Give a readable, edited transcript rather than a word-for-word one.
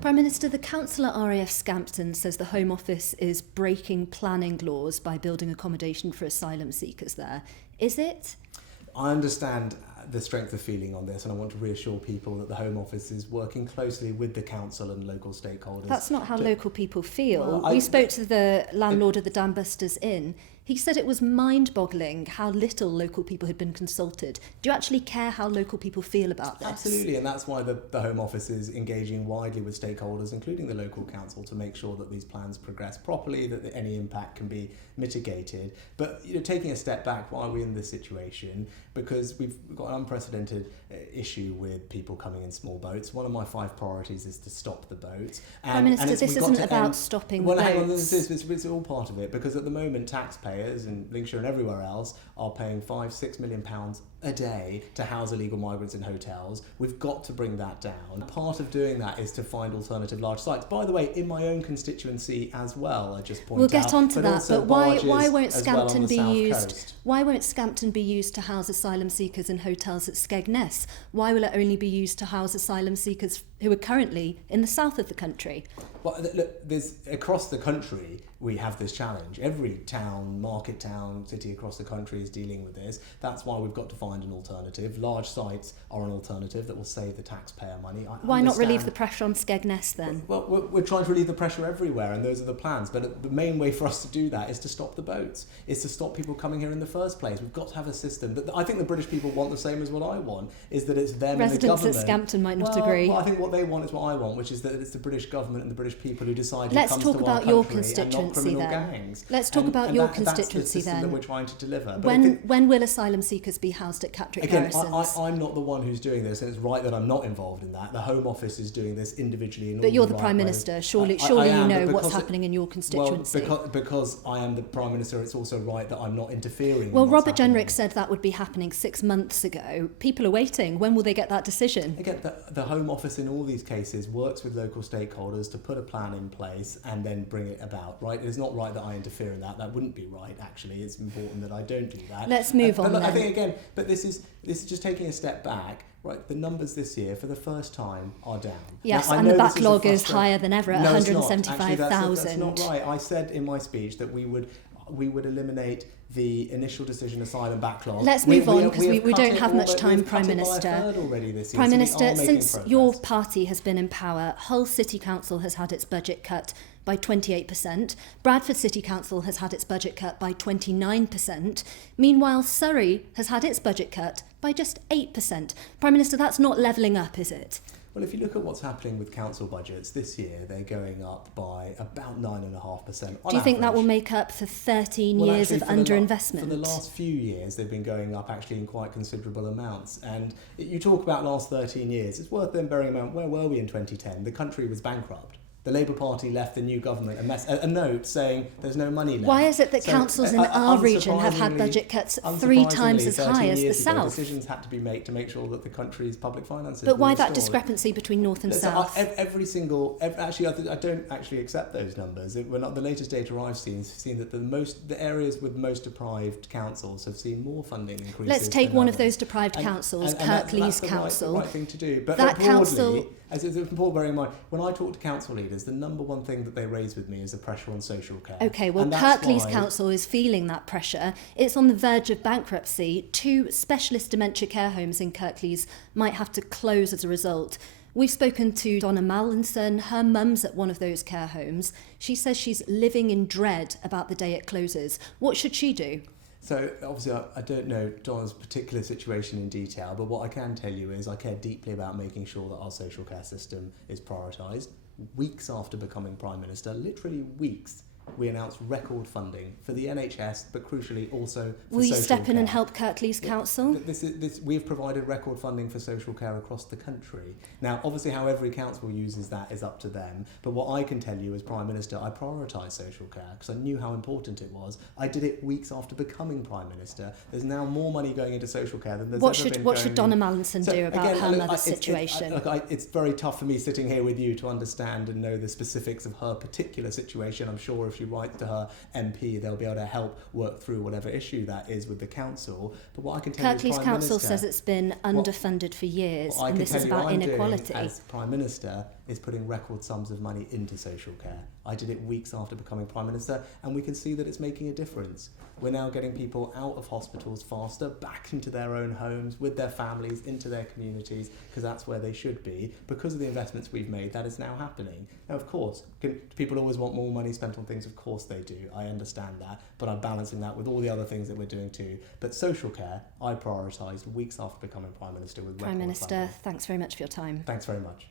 Prime Minister, the council at RAF Scampton says the Home Office is breaking planning laws by building accommodation for asylum seekers there. Is it? I understand the strength of feeling on this, and I want to reassure people that the Home Office is working closely with the council and local stakeholders. That's not how local people feel. Well, we spoke to the landlord of the Dambusters Inn. He said it was mind-boggling how little local people had been consulted. Do you actually care how local people feel about this? Absolutely, and that's why the Home Office is engaging widely with stakeholders, including the local council, to make sure that these plans progress properly, that any impact can be mitigated. But taking a step back, why are we in this situation? Because we've got an unprecedented issue with people coming in small boats. One of my 5 priorities is to stop the boats. Prime Minister, this isn't about stopping the boats. Hang on, it's all part of it, because at the moment taxpayers in Lincolnshire and everywhere else are paying £5-6 million a day to house illegal migrants in hotels. We've got to bring that down. Part of doing that is to find alternative large sites. By the way, in my own constituency as well, I just point out. We'll get on to that, but why won't Scampton be used? Coast. Why won't Scampton be used to house asylum seekers in hotels at Skegness? Why will it only be used to house asylum seekers who are currently in the south of the country? Well, look, across the country we have this challenge. Every town, market town, city across the country is dealing with this. That's why we've got to find an alternative. Large sites are an alternative that will save the taxpayer money. Why not relieve the pressure on Skegness then? Well, we're trying to relieve the pressure everywhere, and those are the plans. But the main way for us to do that is to stop the boats. Is to stop people coming here in the first place. We've got to have a system that I think the British people want the same as what I want. Is that it's them and the government. Residents at Scampton might not agree. Well, I think what they want is what I want, which is that it's the British government and the British people who decide Let's who comes talk to about our your country and not constituency criminal then. gangs. Let's talk about your constituency that's the system then. that we're trying to deliver. But When will asylum seekers be housed at Catterick Harrison's? I'm not the one who's doing this, and it's right that I'm not involved in that. The Home Office is doing this individually. But you're the Prime Minister. Surely you know what's happening in your constituency. Well, because I am the Prime Minister, it's also right that I'm not interfering. Well, Robert Jenrick said that would be happening 6 months ago. People are waiting. When will they get that decision? Again, the Home Office in all these cases works with local stakeholders to put a plan in place and then bring it about, right? It's not right that I interfere in that. That wouldn't be right, actually. It's important that I don't do that. Let's move on then. I think, again, but this is just taking a step back, right? The numbers this year, for the first time, are down. Yes, now, and the backlog is higher than ever at 175,000. That's not right. I said in my speech that we would eliminate the initial decision asylum backlog. Let's move on, because we don't have much time, Prime Minister. Prime Minister, since your party has been in power, Hull City Council has had its budget cut by 28%. Bradford City Council has had its budget cut by 29%. Meanwhile, Surrey has had its budget cut by just 8%. Prime Minister, that's not levelling up, is it? Well, if you look at what's happening with council budgets this year, they're going up by about 9.5%. Do you think that will make up for 13 years of underinvestment? For the last few years, they've been going up actually in quite considerable amounts. And you talk about last 13 years, it's worth then bearing in mind, where were we in 2010? The country was bankrupt. The Labour Party left the new government a note saying there's no money left. Why is it that councils in our region have had budget cuts 3 times as high as the south? Decisions had to be made to make sure that the country's public finances But why were that restored. discrepancy between north and south? Actually, I don't actually accept those numbers. The latest data I've seen has seen that the areas with most deprived councils have seen more funding increases. Let's take one of those deprived councils, Kirklees That's Council. the right thing to do. But that broadly, council. As it's important bearing in mind, when I talk to council leaders, the number one thing that they raise with me is the pressure on social care. OK, well, Kirklees Council is feeling that pressure. It's on the verge of bankruptcy. 2 specialist dementia care homes in Kirklees might have to close as a result. We've spoken to Donna Mallinson. Her mum's at one of those care homes. She says she's living in dread about the day it closes. What should she do? So obviously I don't know Donna's particular situation in detail, but what I can tell you is I care deeply about making sure that our social care system is prioritised. Weeks after becoming Prime Minister, literally weeks, we announced record funding for the NHS, but crucially also for Will you social step in care. and help Kirklees Council? We've provided record funding for social care across the country. Now, obviously, how every council uses that is up to them. But what I can tell you as Prime Minister, I prioritised social care because I knew how important it was. I did it weeks after becoming Prime Minister. There's now more money going into social care than there's ever been. What should Donna Mallinson do about her mother's situation? It's very tough for me sitting here with you to understand and know the specifics of her particular situation. I'm sure if she writes to her MP, they'll be able to help work through whatever issue that is with the council. But what I can tell you as Prime Kirklees Council Minister, says it's been underfunded for years, and this is about inequality. As Prime Minister is putting record sums of money into social care. I did it weeks after becoming Prime Minister, and we can see that it's making a difference. We're now getting people out of hospitals faster, back into their own homes, with their families, into their communities, because that's where they should be. Because of the investments we've made, that is now happening. Now, of course, people always want more money spent on things. Of course they do. I understand that. But I'm balancing that with all the other things that we're doing too. But social care, I prioritised weeks after becoming Prime Minister with Prime Minister, thanks very much for your time. Thanks very much.